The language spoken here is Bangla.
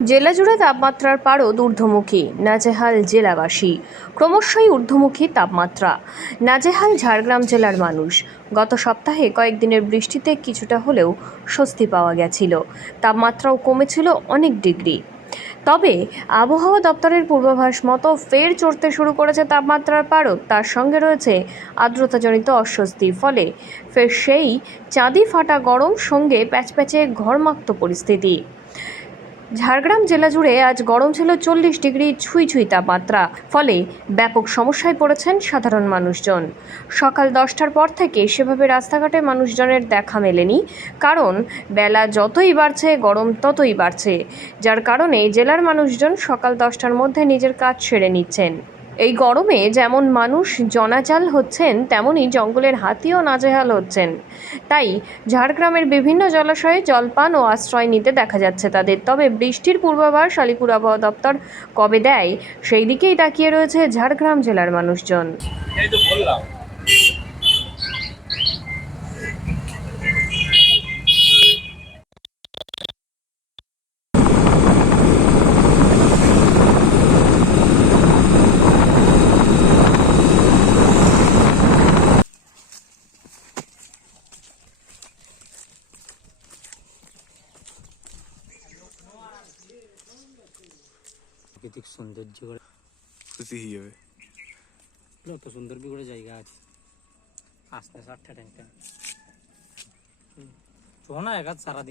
জেলা জুড়ে তাপমাত্রার পারদ ঊর্ধ্বমুখী, নাজেহাল জেলাবাসী। ক্রমশই ঊর্ধ্বমুখী তাপমাত্রা, নাজেহাল ঝাড়গ্রাম জেলার মানুষ। গত সপ্তাহে কয়েকদিনের বৃষ্টিতে কিছুটা হলেও স্বস্তি পাওয়া গেছিল, তাপমাত্রাও কমেছিল অনেক ডিগ্রি। তবে আবহাওয়া দপ্তরের পূর্বাভাস মতো ফের চড়তে শুরু করেছে তাপমাত্রার পারদ। তার সঙ্গে রয়েছে আর্দ্রতাজনিত অস্বস্তি, ফলে ফের সেই চাঁদি ফাটা গরম, সঙ্গে প্যাচপ্যাচে ঘরমাক্ত পরিস্থিতি। ঝাড়গ্রাম জেলা জুড়ে আজ গরম ছিল 40 ডিগ্রি ছুঁই তাপমাত্রা, ফলে ব্যাপক সমস্যায় পড়েছেন সাধারণ মানুষজন। সকাল 10টার পর থেকে সেভাবে রাস্তাঘাটে মানুষজনের দেখা মেলেনি, কারণ বেলা যতই বাড়ছে গরম ততই বাড়ছে, যার কারণে জেলার মানুষজন সকাল 10টার মধ্যে নিজের কাজ সেরে নিচ্ছেন। এই গরমে যেমন মানুষ জনাজাল হচ্ছেন, তেমনি জঙ্গলের হাতিও নাজেহাল হচ্ছেন। তাই ঝাড়গ্রামের বিভিন্ন জলাশয়ে জলপান ও আশ্রয় নিতে দেখা যাচ্ছে তাদের। তবে বৃষ্টির পূর্বাভাস আলিপুর আবহাওয়া দপ্তর কবে দেয়, সেই দিকেই তাকিয়ে রয়েছে ঝাড়গ্রাম জেলার মানুষজন। প্রাকৃতিক সৌন্দর্য করে খুশি হয়ে যাবে। কত সুন্দর কি করে জায়গা আছে, আস্তে আস্তে ট্যাঙ্কটা শোনা এক সারাদিন